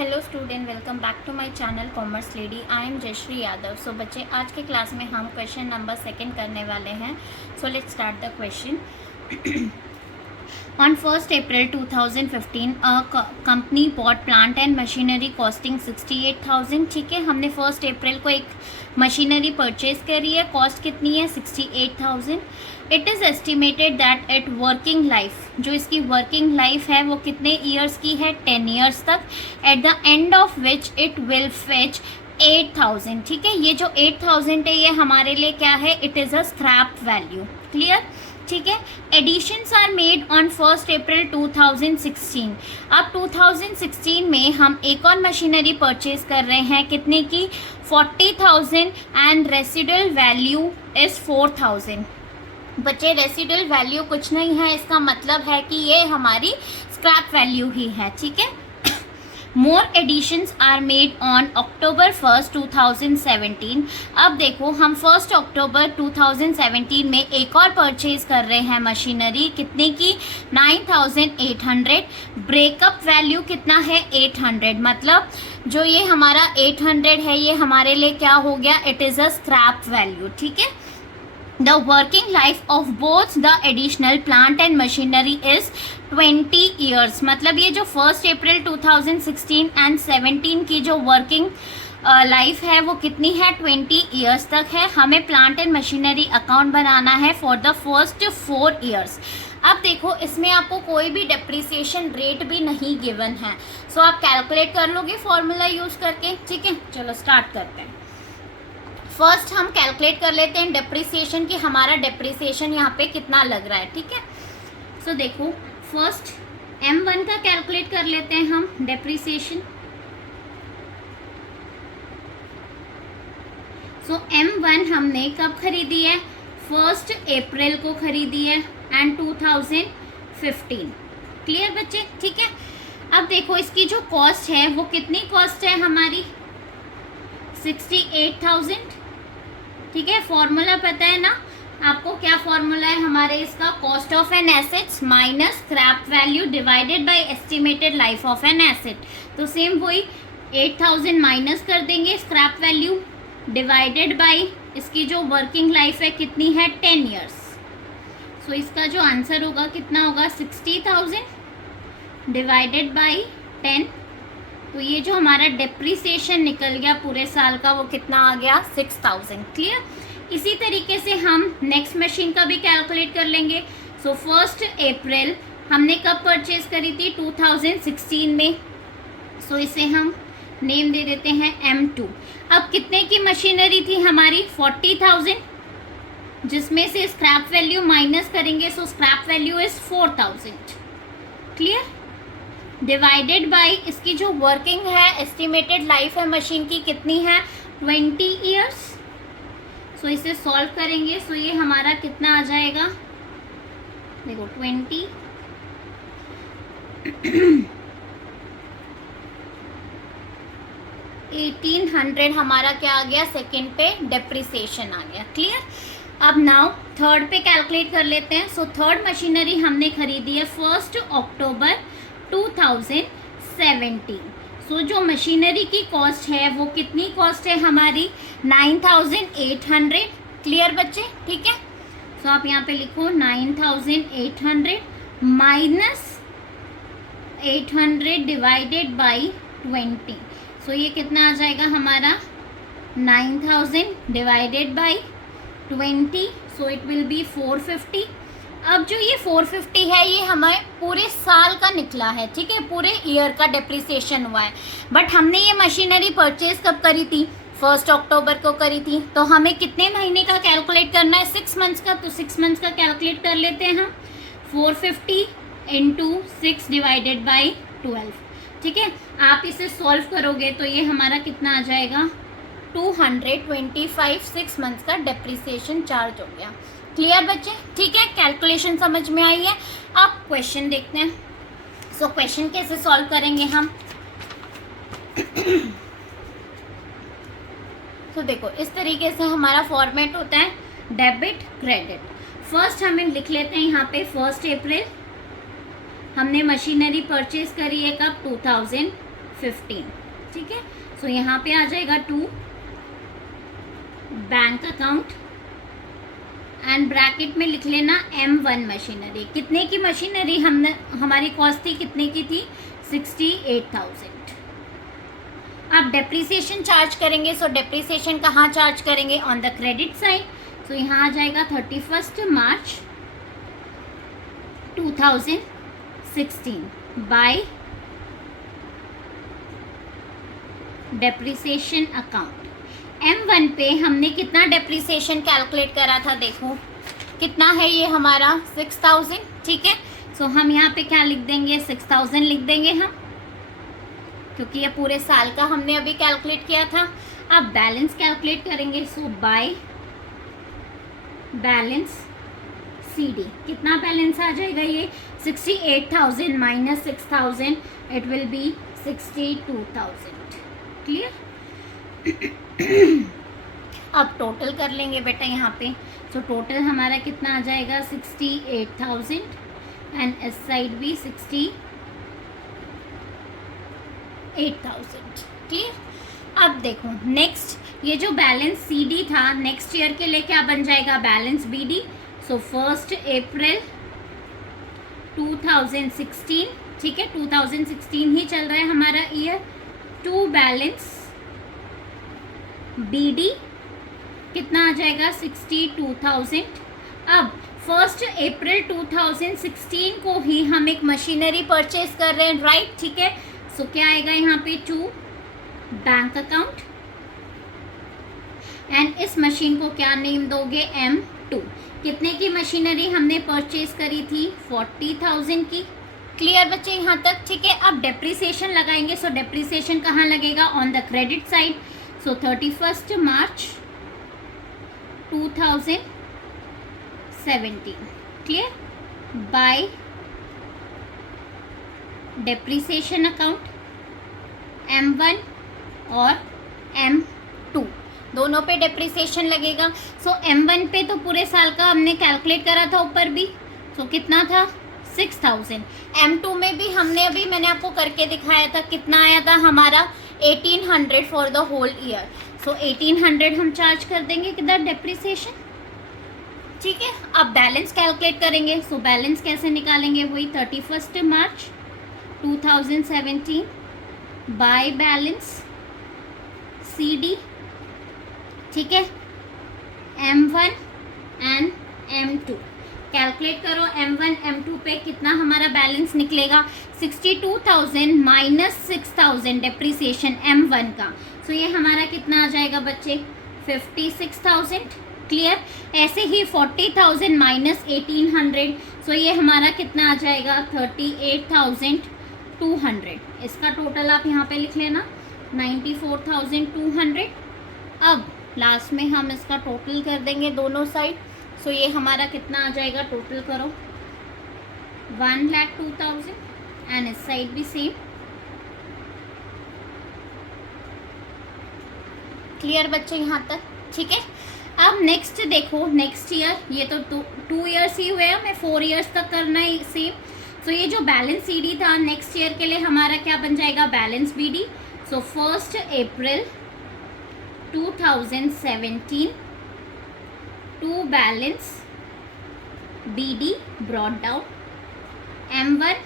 Hello student, welcome back to my channel commerce lady. I am Jayshree Yadav. So बच्चे, आज के class में हम क्वेश्चन नंबर 2 करने वाले हैं। So let's start the question. On 1st April 2015, a company bought plant and machinery costing 68,000। ठीक है, हमने 1st अप्रैल को एक मशीनरी परचेज करी है। कॉस्ट कितनी है? 68,000। It is estimated that at working life, जो इसकी वर्किंग लाइफ है वो कितने ईयर्स की है? 10 ईयर्स तक। At the end of which it will fetch 8,000। ठीक है, ये जो 8,000 है ये हमारे लिए क्या है? It is a scrap value. Clear? ठीक है। Additions are made on 1st April 2016। अब 2016 में हम एक और मशीनरी परचेज कर रहे हैं, कितने की? 40,000 एंड रेसिडुअल वैल्यू इज़ 4,000। बच्चे, रेसिडुअल वैल्यू कुछ नहीं है, इसका मतलब है कि ये हमारी स्क्रैप वैल्यू ही है। ठीक है। More additions are made on October 1st 2017। अब देखो, हम 1 अक्टूबर 2017 में एक और परचेज कर रहे हैं मशीनरी, कितने की? 9,800। ब्रेकअप वैल्यू कितना है? 800। मतलब जो ये हमारा 800 है ये हमारे लिए क्या हो गया? It is a scrap value. ठीक है। The working life of both the additional plant and machinery is 20 years। मतलब ये जो 1st अप्रैल 2016 एंड 17 की जो वर्किंग लाइफ है वो कितनी है? 20 ईयर्स तक है। हमें प्लांट एंड मशीनरी अकाउंट बनाना है फॉर द फर्स्ट 4 ईयर्स। अब देखो, इसमें आपको कोई भी डेप्रिसिएशन रेट भी नहीं गिवन है। सो आप कैलकुलेट कर लोगे फॉर्मूला यूज़ करके। ठीक है, चलो स्टार्ट करते हैं। फर्स्ट हम कैलकुलेट कर लेते हैं डेप्रिसिएशन की, हमारा डेप्रिसिएशन यहाँ पे कितना लग रहा है। ठीक है। सो देखो, फर्स्ट M1 का कैलकुलेट कर लेते हैं हम डेप्रिसिएशन। सो M1 हमने कब खरीदी है? 1st अप्रैल को खरीदी है एंड 2015। क्लियर बच्चे? ठीक है। अब देखो, इसकी जो कॉस्ट है वो कितनी कॉस्ट है हमारी? 68,000। ठीक है। फॉर्मूला पता है ना आपको? क्या फॉर्मूला है हमारे इसका? Cost of an assets minus scrap value divided by estimated life of an asset. तो सेम वही 8,000 माइनस कर देंगे स्क्रैप वैल्यू डिवाइडेड बाय इसकी जो वर्किंग लाइफ है कितनी है? 10 ईयर्स। सो इसका जो आंसर होगा कितना होगा? 60,000 डिवाइडेड बाई 10। तो ये जो हमारा डेप्रिसिएशन निकल गया पूरे साल का वो कितना आ गया? 6,000। क्लियर? इसी तरीके से हम नेक्स्ट मशीन का भी कैलकुलेट कर लेंगे। सो 1st अप्रैल हमने कब परचेज करी थी? 2016 में। सो इसे हम नेम दे देते हैं M2। अब कितने की मशीनरी थी हमारी? 40,000, जिसमें से स्क्रैप वैल्यू माइनस करेंगे। So scrap value is 4,000। Clear? Divided by इसकी जो वर्किंग है, एस्टिमेटेड लाइफ है मशीन की कितनी है? 20 ईयर्स। सो इसे सॉल्व करेंगे। सो ये हमारा कितना आ जाएगा? देखो 20 1800 हमारा क्या आ गया? सेकेंड पे डेप्रिसिएशन आ गया। क्लियर? अब नाउ थर्ड पे कैलकुलेट कर लेते हैं। सो थर्ड मशीनरी हमने खरीदी है 1 अक्टूबर 2017। सो जो मशीनरी की कॉस्ट है वो कितनी कॉस्ट है हमारी? 9,800। क्लियर बच्चे? ठीक है। सो आप यहाँ पे लिखो 9,800 माइनस 800 डिवाइडेड बाई 20। सो ये कितना आ जाएगा हमारा? 9,000 divided by 20। So it will be 450। अब जो ये 450 है ये हमें पूरे साल का निकला है। ठीक है, पूरे ईयर का डेप्रिसिएशन हुआ है। बट हमने ये मशीनरी परचेज कब करी थी? 1 अक्टूबर को करी थी। तो हमें कितने महीने का कैलकुलेट करना है? 6 मंथ्स का। तो 6 मंथ्स का कैलकुलेट कर लेते हैं हम। 450 इंटू 6 डिवाइडेड बाई 12। ठीक है। आप इसे सॉल्व करोगे तो ये हमारा कितना आ जाएगा? 225। 6 मंथ्स का डेप्रिसिएशन चार्ज हो गया। क्लियर बच्चे? ठीक है, कैलकुलेशन समझ में आई है। अब क्वेश्चन देखते हैं। सो क्वेश्चन कैसे सॉल्व करेंगे हम? तो देखो, इस तरीके से हमारा फॉर्मेट होता है डेबिट क्रेडिट। फर्स्ट हमें लिख लेते हैं यहाँ पे 1 अप्रैल हमने मशीनरी परचेज करी है कब? 15, ठीक है। सो यहाँ पे आ जाएगा 2 बैंक अकाउंट एंड ब्रैकेट में लिख लेना M1 मशीनरी। कितने की मशीनरी हमने, हमारी कॉस्ट थी कितने की थी, 68,000। अब डेप्रिसिएशन चार्ज करेंगे। सो डेप्रिसिएशन कहाँ चार्ज करेंगे, ऑन द क्रेडिट साइड। सो यहाँ आ जाएगा 31 मार्च 2016 बाय डेप्रिसिएशन अकाउंट। M1 पे हमने कितना डेप्रिसिएशन कैलकुलेट करा था, देखो कितना है ये हमारा 6,000, ठीक है। सो हम यहाँ पे क्या लिख देंगे, 6,000 लिख देंगे हम, क्योंकि ये पूरे साल का हमने अभी कैलकुलेट किया था। अब बैलेंस कैलकुलेट करेंगे। सो बाय बैलेंस CD, कितना बैलेंस आ जाएगा ये, 68,000 minus 6,000, it will be 62,000। Clear. अब टोटल कर लेंगे बेटा यहाँ पे। सो टोटल हमारा कितना आ जाएगा, 68,000 एंड इस साइड भी 68,000। क्लियर। अब देखो नेक्स्ट, ये जो बैलेंस CD था नेक्स्ट ईयर के लिए क्या बन जाएगा, बैलेंस BD। सो 1 अप्रैल 2016, ठीक है, 2016 ही चल रहा है हमारा ईयर, टू बैलेंस BD कितना आ जाएगा, 62,000। अब 1 अप्रैल 2016 को ही हम एक मशीनरी परचेज कर रहे हैं, राइट, ठीक है। सो क्या आएगा यहाँ पे, 2 बैंक अकाउंट एंड इस मशीन को क्या नेम दोगे, M2। कितने की मशीनरी हमने परचेज करी थी, 40,000 की। क्लियर बच्चे यहाँ तक, ठीक है। अब डेप्रिसिएशन लगाएंगे। सो डेप्रिसिएशन कहाँ लगेगा, on the credit side. So 31 March 2017, clear, bye depreciation account M1 और M2 दोनों पे डेप्रिसिएशन लगेगा। सो M1 पे तो पूरे साल का हमने कैलकुलेट करा था ऊपर भी, सो कितना था, 6,000। M2 में भी हमने अभी, मैंने आपको करके दिखाया था, कितना आया था हमारा, 1,800 फॉर द होल ईयर। सो 1,800 हम चार्ज कर देंगे किधर, डेप्रिसिएशन, ठीक है। अब बैलेंस कैलकुलेट करेंगे। सो बैलेंस कैसे निकालेंगे, वही 31 मार्च 2017 बाय बैलेंस CD, ठीक है, M1 एंड M2। कैलकुलेट करो M1 M2 पे कितना हमारा बैलेंस निकलेगा, 62,000 माइनस 6,000 डेप्रिसिएशन M1 का। सो ये हमारा कितना आ जाएगा बच्चे, 56,000। क्लियर। ऐसे ही 40,000 माइनस 1,800, सो ये हमारा कितना आ जाएगा, 38,200। इसका टोटल आप यहाँ पे लिख लेना, 94,200। अब लास्ट में हम इसका टोटल कर देंगे दोनों साइड। सो ये हमारा कितना आ जाएगा, टोटल करो, 1,02,000 एंड इस साइड भी सेम। क्लियर बच्चे यहाँ तक, ठीक है। अब नेक्स्ट देखो, नेक्स्ट ईयर, ये तो 2 ईयर्स ही हुए हैं, हमें 4 ईयर्स तक करना है सेम। सो ये जो बैलेंस CD था नेक्स्ट ईयर के लिए हमारा क्या बन जाएगा, balance BD। So 1 April 2017 to balance BD brought down, M1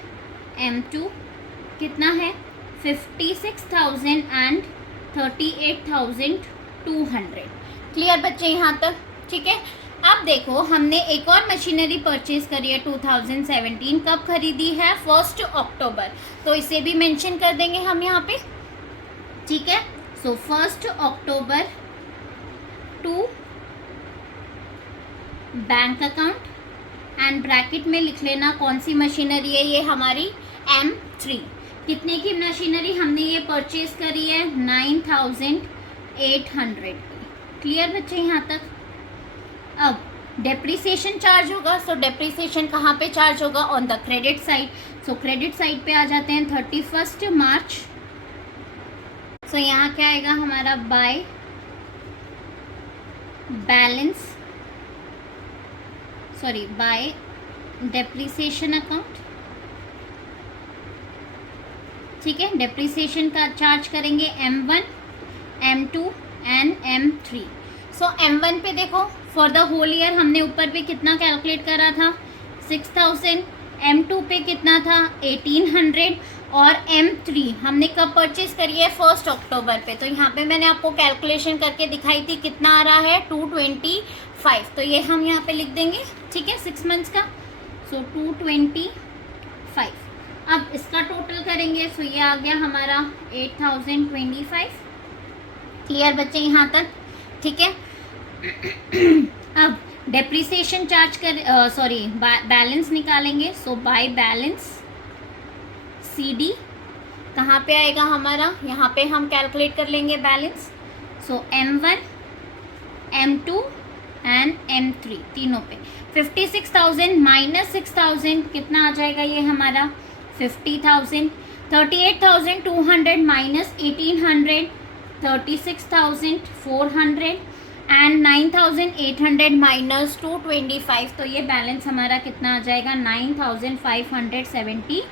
M2 कितना है, 56,000 एंड 38,200। क्लियर बच्चे यहाँ तक, ठीक है। अब देखो हमने एक और मशीनरी परचेज करी है 2017, कब खरीदी है, 1 अक्टूबर, तो इसे भी मेंशन कर देंगे हम यहाँ पे, ठीक है। So 1 October to bank account and bracket में लिख लेना कौन सी मशीनरी है, ये हमारी M3। कितने की मशीनरी हमने ये परचेज करी है, 9,800। क्लियर बच्चे यहाँ तक। अब डेप्रिसिएशन चार्ज होगा। सो डेप्रिसिएशन कहाँ पे चार्ज होगा, on the credit side. So credit side पे आ जाते हैं 31 मार्च। सो यहाँ क्या आएगा हमारा, by balance, sorry bye depreciation account, ठीक है। डेप्रिसिएशन का चार्ज करेंगे M1, M2 and M3। So M1 पे देखो फॉर द होल ईयर हमने ऊपर पे कितना कैलकुलेट करा था 6000, M2 पे कितना था 1800 और M3 हमने कब परचेज करी है 1 अक्टूबर पे। तो यहाँ पे मैंने आपको कैलकुलेशन करके दिखाई थी कितना आ रहा है 225। तो ये हम यहाँ पे लिख देंगे, ठीक है, 6 मंथ्स का। सो 225। अब इसका टोटल करेंगे, सो ये आ गया हमारा 8025। क्लियर बच्चे यहाँ तक, ठीक है। अब डेप्रिसिएशन चार्ज कर बैलेंस निकालेंगे। सो बाय बैलेंस CD कहाँ पे आएगा हमारा, यहाँ पे हम कैलकुलेट कर लेंगे balance. So M1, M2 and M3 तीनों पे 56,000 माइनस 6,000 कितना आ जाएगा ये हमारा 50,000। 38,200 माइनस 1,800 36,400 एंड 9,800 माइनस 225। तो ये बैलेंस हमारा कितना आ जाएगा 9,575।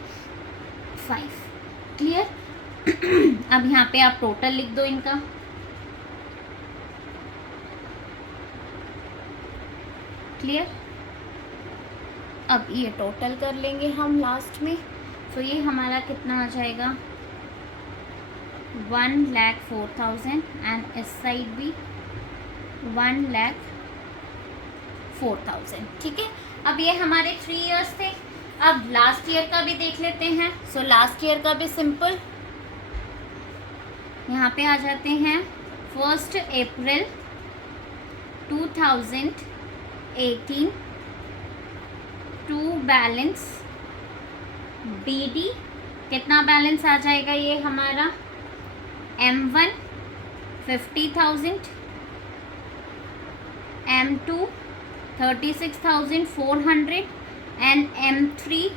क्लियर। अब यहाँ पे आप टोटल लिख दो इनका। क्लियर। अब ये टोटल कर लेंगे हम लास्ट में। तो ये हमारा कितना आ जाएगा 1,04,000 एंड इस साइड भी 1,04,000, ठीक है। अब ये हमारे 3 इयर्स थे। अब लास्ट ईयर का भी देख लेते हैं। सो लास्ट ईयर का भी सिंपल, यहाँ पे आ जाते हैं 1 अप्रैल 2018 टू बैलेंस BD कितना बैलेंस आ जाएगा ये हमारा M1 50,000, M2 36,400 एंड M3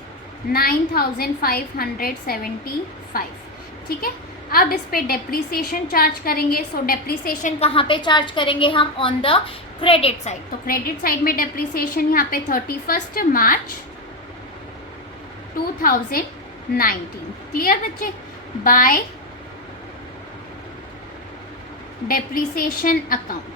9,575, ठीक है। अब इस पे डेप्रिसिएशन चार्ज करेंगे। सो डेप्रिसिएशन कहाँ पे चार्ज करेंगे हम, ऑन द क्रेडिट साइड। तो क्रेडिट साइड में डेप्रिसिएशन यहाँ पे 31 मार्च 2019। क्लियर बच्चे। बाय डेप्रिसिएशन अकाउंट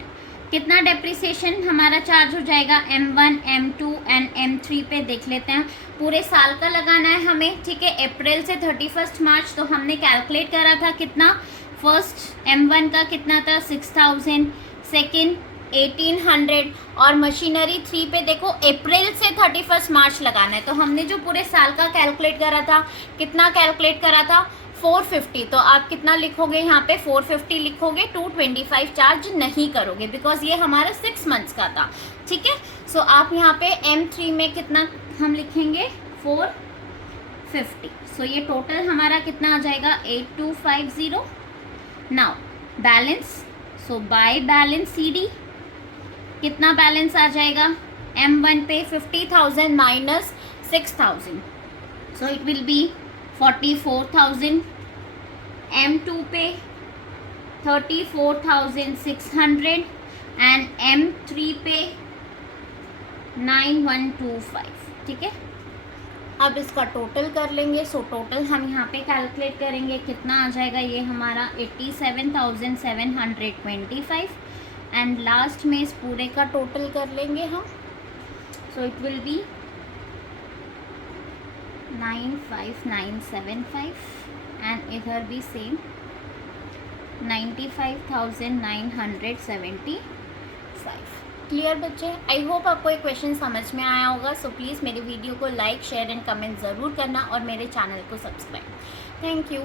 कितना डेप्रिसिएशन हमारा चार्ज हो जाएगा M1, M2 एंड M3 पे देख लेते हैं। पूरे साल का लगाना है हमें, ठीक है। अप्रैल से 31 मार्च तो हमने कैलकुलेट करा था कितना, फर्स्ट M1 का कितना था 6,000, सेकेंड 1,800 और मशीनरी 3 पे देखो अप्रैल से 31 मार्च लगाना है। तो हमने जो पूरे साल का कैलकुलेट करा था, कितना कैलकुलेट करा था 450। तो आप कितना लिखोगे यहाँ पे 450 लिखोगे, 225 चार्ज नहीं करोगे बिकॉज ये हमारा 6 मंथ्स का था, ठीक है। सो आप यहाँ पे M3 में कितना हम लिखेंगे 450। सो ये टोटल हमारा कितना आ जाएगा 8250। Now balance, so by balance CD कितना बैलेंस आ जाएगा M1 पे 50,000 minus 6,000, so it will be 44,000। M2 पे 34,600 एंड M3 पे 9,125, ठीक है। अब इसका टोटल कर लेंगे। सो टोटल हम यहाँ पे कैलकुलेट करेंगे कितना आ जाएगा ये हमारा 87,725 एंड लास्ट में इस पूरे का टोटल कर लेंगे हम। So it will be 95,975 and इधर भी सेम 95,975। क्लियर बच्चे। आई होप आपको ये क्वेश्चन समझ में आया होगा। सो प्लीज़ मेरी वीडियो को लाइक, शेयर एंड कमेंट ज़रूर करना और मेरे चैनल को सब्सक्राइब। Thank you.